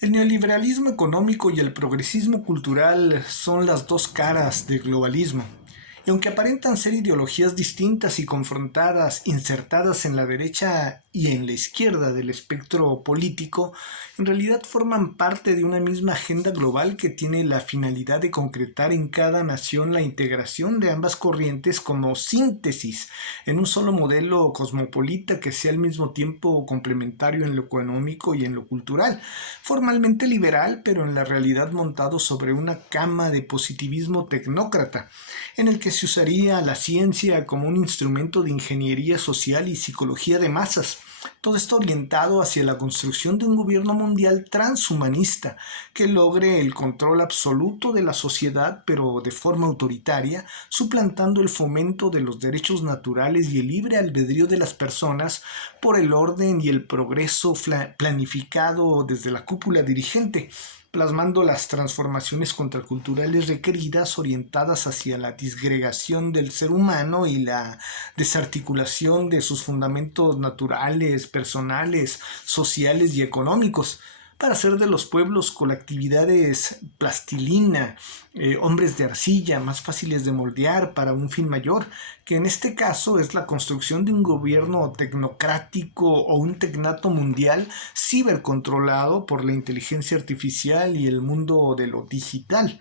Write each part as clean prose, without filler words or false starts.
El neoliberalismo económico y el progresismo cultural son las dos caras del globalismo. Y aunque aparentan ser ideologías distintas y confrontadas, insertadas en la derecha y en la izquierda del espectro político, en realidad forman parte de una misma agenda global que tiene la finalidad de concretar en cada nación la integración de ambas corrientes como síntesis en un solo modelo cosmopolita que sea al mismo tiempo complementario en lo económico y en lo cultural, formalmente liberal, pero en la realidad montado sobre una cama de positivismo tecnócrata, en el que se usaría la ciencia como un instrumento de ingeniería social y psicología de masas. Todo esto orientado hacia la construcción de un gobierno mundial transhumanista que logre el control absoluto de la sociedad, pero de forma autoritaria, suplantando el fomento de los derechos naturales y el libre albedrío de las personas por el orden y el progreso planificado desde la cúpula dirigente, plasmando las transformaciones contraculturales requeridas orientadas hacia la disgregación del ser humano y la desarticulación de sus fundamentos naturales, personales, sociales y económicos, para hacer de los pueblos colectividades plastilina, hombres de arcilla, más fáciles de moldear para un fin mayor, que en este caso es la construcción de un gobierno tecnocrático o un tecnato mundial cibercontrolado por la inteligencia artificial y el mundo de lo digital.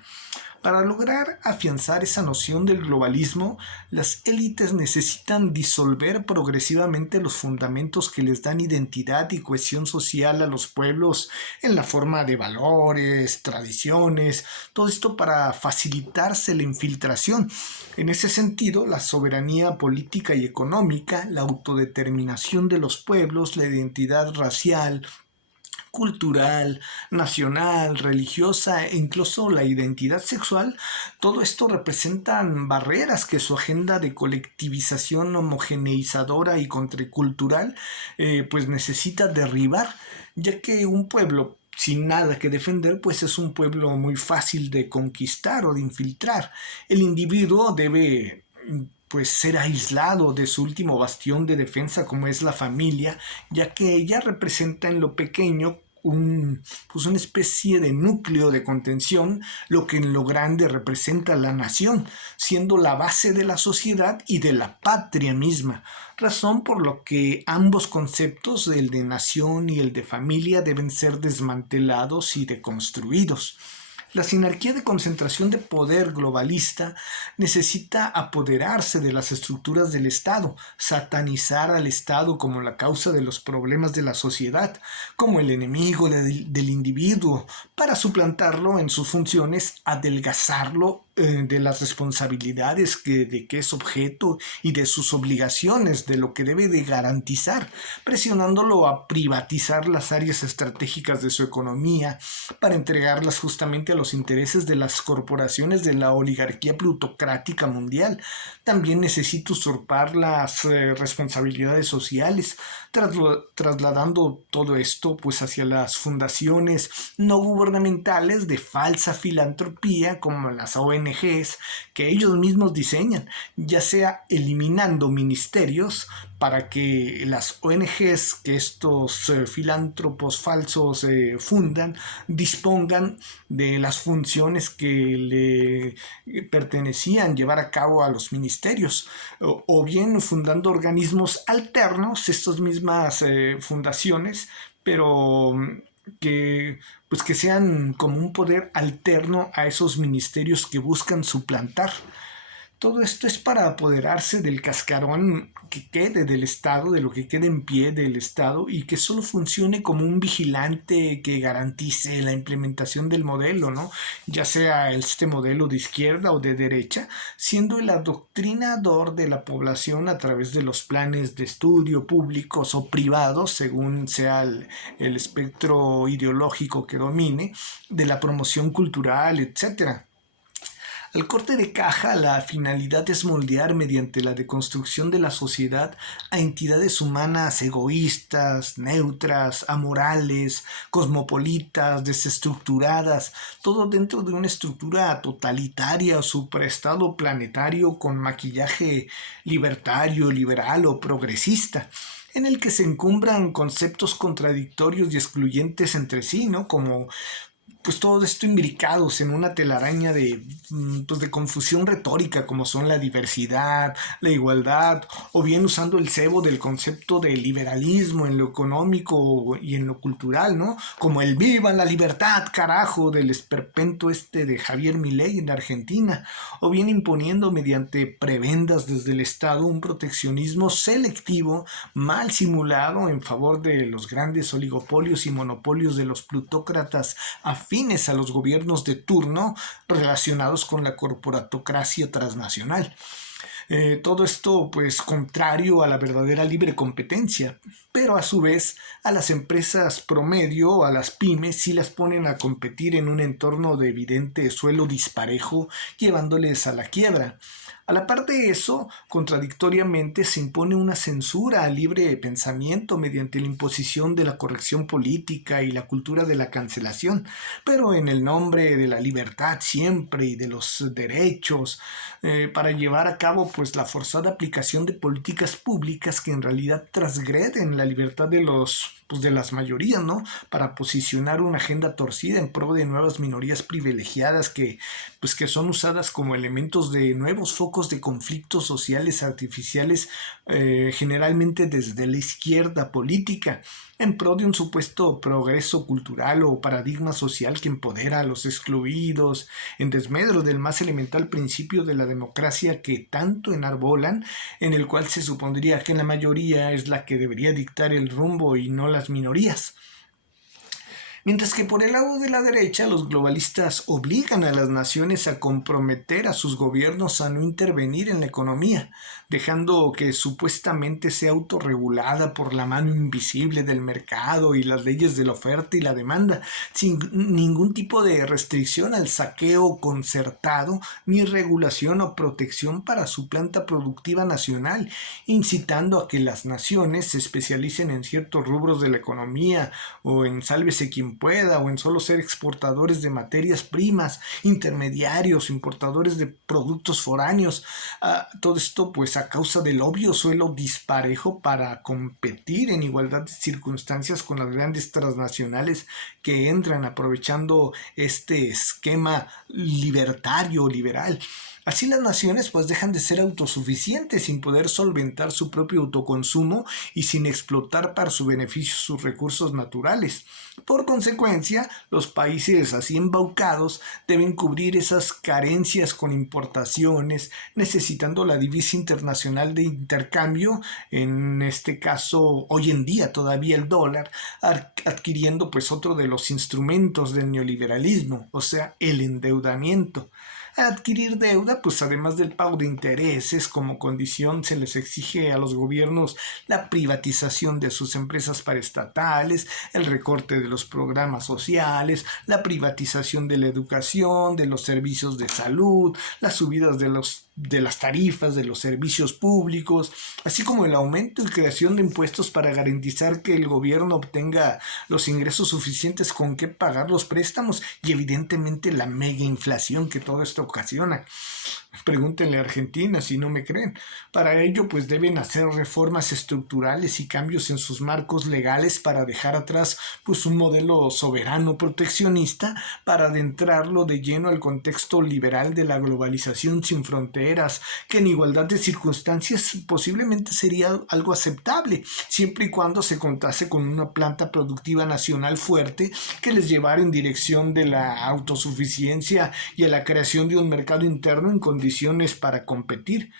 Para lograr afianzar esa noción del globalismo, las élites necesitan disolver progresivamente los fundamentos que les dan identidad y cohesión social a los pueblos en la forma de valores, tradiciones, todo esto para facilitarse la infiltración. En ese sentido, la soberanía política y económica, la autodeterminación de los pueblos, la identidad racial, cultural, nacional, religiosa e incluso la identidad sexual, todo esto representan barreras que su agenda de colectivización homogeneizadora y contracultural pues necesita derribar, ya que un pueblo sin nada que defender, pues es un pueblo muy fácil de conquistar o de infiltrar. El individuo debe pues ser aislado de su último bastión de defensa como es la familia, ya que ella representa en lo pequeño pues una especie de núcleo de contención, lo que en lo grande representa la nación, siendo la base de la sociedad y de la patria misma, razón por lo que ambos conceptos, el de nación y el de familia, deben ser desmantelados y deconstruidos. La sinarquía de concentración de poder globalista necesita apoderarse de las estructuras del Estado, satanizar al Estado como la causa de los problemas de la sociedad, como el enemigo del individuo, para suplantarlo en sus funciones, adelgazarlo de las responsabilidades de que es objeto y de sus obligaciones, de lo que debe de garantizar, presionándolo a privatizar las áreas estratégicas de su economía para entregarlas justamente a los intereses de las corporaciones de la oligarquía plutocrática mundial. También necesita usurpar las responsabilidades sociales, trasladando todo esto pues hacia las fundaciones no gubernamentales de falsa filantropía como las ONGs que ellos mismos diseñan, ya sea eliminando ministerios para que las ONGs que estos filántropos falsos fundan dispongan de las funciones que le pertenecían llevar a cabo a los ministerios, o bien fundando organismos alternos, estas mismas fundaciones, pero que sean como un poder alterno a esos ministerios que buscan suplantar. Todo esto es para apoderarse del cascarón que quede del Estado, de lo que quede en pie del Estado y que solo funcione como un vigilante que garantice la implementación del modelo, ¿no? Ya sea este modelo de izquierda o de derecha, siendo el adoctrinador de la población a través de los planes de estudio públicos o privados, según sea el espectro ideológico que domine, de la promoción cultural, etcétera. Al corte de caja, la finalidad es moldear mediante la deconstrucción de la sociedad a entidades humanas egoístas, neutras, amorales, cosmopolitas, desestructuradas, todo dentro de una estructura totalitaria o supraestado planetario con maquillaje libertario, liberal o progresista. en el que se encumbran conceptos contradictorios y excluyentes entre sí, ¿no? Como pues todo esto imbricados en una telaraña pues de confusión retórica como son la diversidad, la igualdad, o bien usando el cebo del concepto de liberalismo en lo económico y en lo cultural, ¿no? Como el viva la libertad, carajo, del esperpento de Javier Milei en Argentina, o bien imponiendo mediante prebendas desde el Estado un proteccionismo selectivo mal simulado en favor de los grandes oligopolios y monopolios de los plutócratas afines a los gobiernos de turno relacionados con la corporatocracia transnacional. Todo esto pues contrario a la verdadera libre competencia, pero a su vez a las empresas promedio, a las pymes, sí las ponen a competir en un entorno de evidente suelo disparejo, llevándoles a la quiebra. A la par de eso, contradictoriamente se impone una censura al libre pensamiento mediante la imposición de la corrección política y la cultura de la cancelación, pero en el nombre de la libertad siempre y de los derechos, para llevar a cabo pues la forzada aplicación de políticas públicas que en realidad transgreden la libertad de las mayorías, ¿no? Para posicionar una agenda torcida en pro de nuevas minorías privilegiadas que son usadas como elementos de nuevos focos de conflictos sociales artificiales, generalmente desde la izquierda política, en pro de un supuesto progreso cultural o paradigma social que empodera a los excluidos, en desmedro del más elemental principio de la democracia que tanto enarbolan, en el cual se supondría que la mayoría es la que debería dictar el rumbo y no las minorías. Mientras que por el lado de la derecha, los globalistas obligan a las naciones a comprometer a sus gobiernos a no intervenir en la economía, dejando que supuestamente sea autorregulada por la mano invisible del mercado y las leyes de la oferta y la demanda, sin ningún tipo de restricción al saqueo concertado ni regulación o protección para su planta productiva nacional, incitando a que las naciones se especialicen en ciertos rubros de la economía o en sálvese quien pueda, o en solo ser exportadores de materias primas, intermediarios, importadores de productos foráneos. Todo esto pues a causa del obvio suelo disparejo para competir en igualdad de circunstancias con las grandes transnacionales que entran aprovechando este esquema libertario liberal. Así las naciones pues dejan de ser autosuficientes sin poder solventar su propio autoconsumo y sin explotar para su beneficio sus recursos naturales. Por consecuencia, los países así embaucados deben cubrir esas carencias con importaciones, necesitando la divisa internacional de intercambio, en este caso hoy en día todavía el dólar, adquiriendo pues otro de los instrumentos del neoliberalismo, o sea, el endeudamiento. Adquirir deuda, pues además del pago de intereses, como condición se les exige a los gobiernos la privatización de sus empresas paraestatales, el recorte de los programas sociales, la privatización de la educación, de los servicios de salud, las subidas de las tarifas de los servicios públicos, así como el aumento y creación de impuestos para garantizar que el gobierno obtenga los ingresos suficientes con que pagar los préstamos y evidentemente la mega inflación que todo esto ocasiona. Pregúntenle a Argentina si no me creen. Para ello, pues deben hacer reformas estructurales y cambios en sus marcos legales para dejar atrás pues un modelo soberano proteccionista para adentrarlo de lleno al contexto liberal de la globalización sin fronteras, que en igualdad de circunstancias posiblemente sería algo aceptable, siempre y cuando se contase con una planta productiva nacional fuerte que les llevara en dirección de la autosuficiencia y a la creación de un mercado interno en condiciones para competir.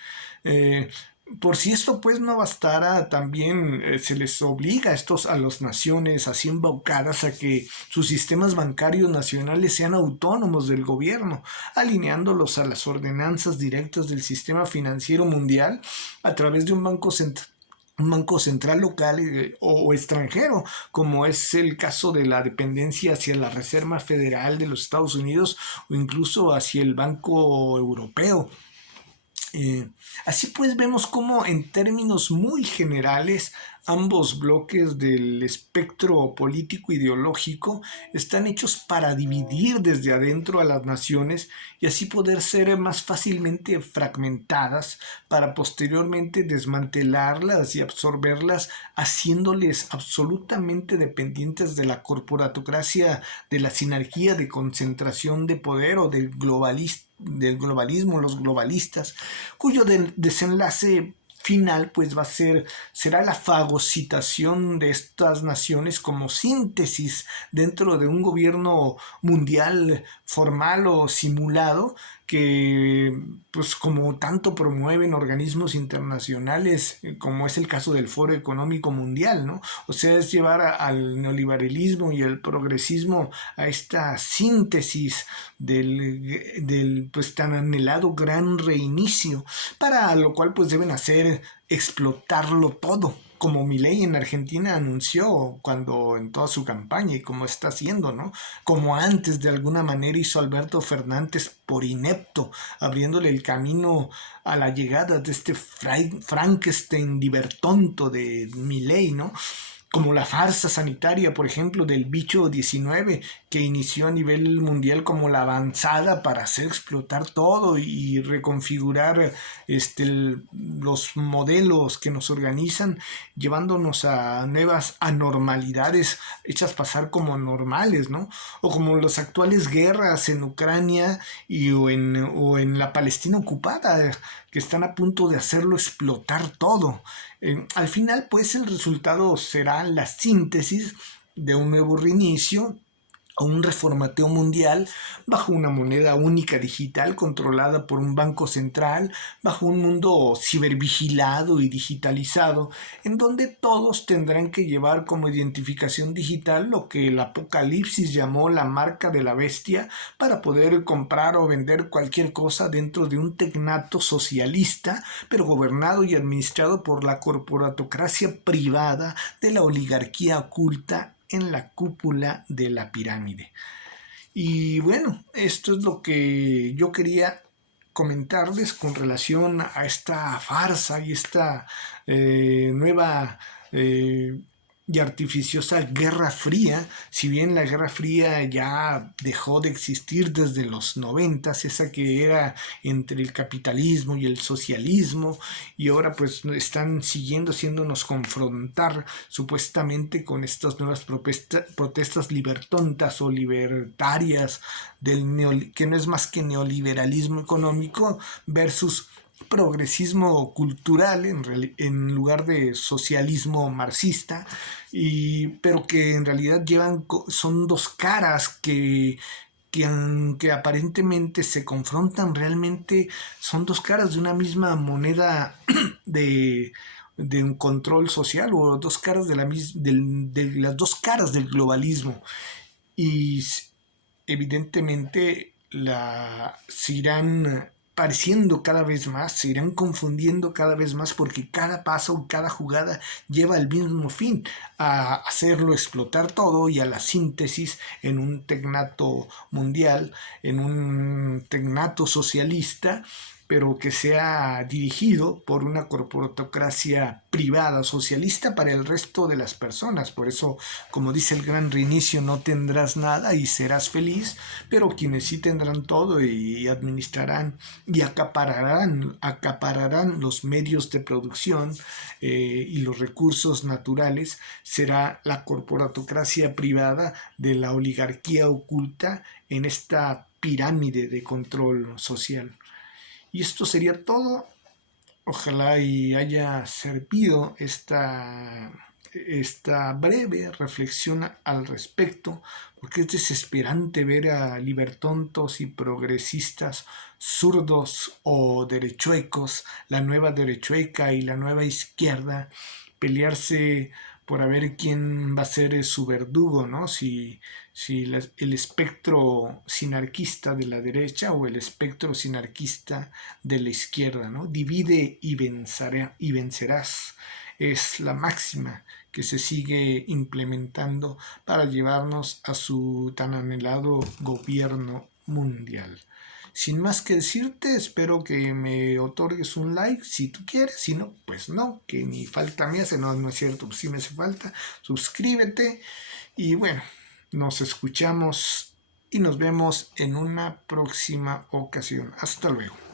Por si esto pues no bastara, también se les obliga a las naciones así embaucadas a que sus sistemas bancarios nacionales sean autónomos del gobierno, alineándolos a las ordenanzas directas del sistema financiero mundial a través de un banco central local o extranjero, como es el caso de la dependencia hacia la Reserva Federal de los Estados Unidos o incluso hacia el Banco Europeo. Así pues vemos cómo en términos muy generales Ambos bloques del espectro político ideológico están hechos para dividir desde adentro a las naciones y así poder ser más fácilmente fragmentadas para posteriormente desmantelarlas y absorberlas, haciéndoles absolutamente dependientes de la corporatocracia, de la sinarquía de concentración de poder o del globalismo, los globalistas, cuyo desenlace final pues será la fagocitación de estas naciones como síntesis dentro de un gobierno mundial formal o simulado que pues como tanto promueven organismos internacionales como es el caso del Foro Económico Mundial, ¿no? O sea, es llevar al neoliberalismo y el progresismo a esta síntesis del pues tan anhelado gran reinicio, para lo cual pues deben hacer explotarlo todo, como Milei en Argentina anunció cuando en toda su campaña y como está haciendo, ¿no? Como antes de alguna manera hizo Alberto Fernández por inepto, abriéndole el camino a la llegada de este Frankenstein libertonto de Milei, ¿no? Como la farsa sanitaria, por ejemplo, del bicho 19, que inició a nivel mundial como la avanzada para hacer explotar todo y reconfigurar los modelos que nos organizan, llevándonos a nuevas anormalidades hechas pasar como normales, ¿no? O como las actuales guerras en Ucrania o en la Palestina ocupada, que están a punto de hacerlo explotar todo. Al final, pues el resultado será la síntesis de un nuevo reinicio o un reformateo mundial bajo una moneda única digital controlada por un banco central, bajo un mundo cibervigilado y digitalizado, en donde todos tendrán que llevar como identificación digital lo que el Apocalipsis llamó la marca de la bestia para poder comprar o vender cualquier cosa dentro de un tecnato socialista, pero gobernado y administrado por la corporatocracia privada de la oligarquía oculta en la cúpula de la pirámide. Y bueno, esto es lo que yo quería comentarles con relación a esta farsa y esta nueva y artificiosa Guerra Fría. Si bien la Guerra Fría ya dejó de existir desde los 90, esa que era entre el capitalismo y el socialismo, y ahora pues están siguiendo haciéndonos confrontar supuestamente con estas nuevas protestas libertontas o libertarias que no es más que neoliberalismo económico versus progresismo cultural en lugar de socialismo marxista, pero que en realidad son dos caras que aunque aparentemente se confrontan, realmente son dos caras de una misma moneda de, de un control social, o dos caras de las dos caras del globalismo. Y evidentemente se irán pareciendo cada vez más, se irán confundiendo cada vez más porque cada paso, cada jugada lleva al mismo fin, a hacerlo explotar todo y a la síntesis en un tecnato mundial, en un tecnato socialista, pero que sea dirigido por una corporatocracia privada, socialista para el resto de las personas. Por eso, como dice el gran reinicio, no tendrás nada y serás feliz, pero quienes sí tendrán todo y administrarán y acapararán los medios de producción y los recursos naturales, será la corporatocracia privada de la oligarquía oculta en esta pirámide de control social. Y esto sería todo. Ojalá y haya servido esta breve reflexión al respecto, porque es desesperante ver a libertontos y progresistas zurdos o derechuecos, la nueva derechueca y la nueva izquierda, pelearse por a ver quién va a ser su verdugo, ¿no? Si el espectro sinarquista de la derecha o el espectro sinarquista de la izquierda, ¿no? Divide y vencerás. Es la máxima que se sigue implementando para llevarnos a su tan anhelado gobierno mundial. Sin más que decirte, espero que me otorgues un like si tú quieres, si no, pues no, que ni falta me hace, no, no es cierto, pues sí me hace falta, suscríbete y bueno, nos escuchamos y nos vemos en una próxima ocasión. Hasta luego.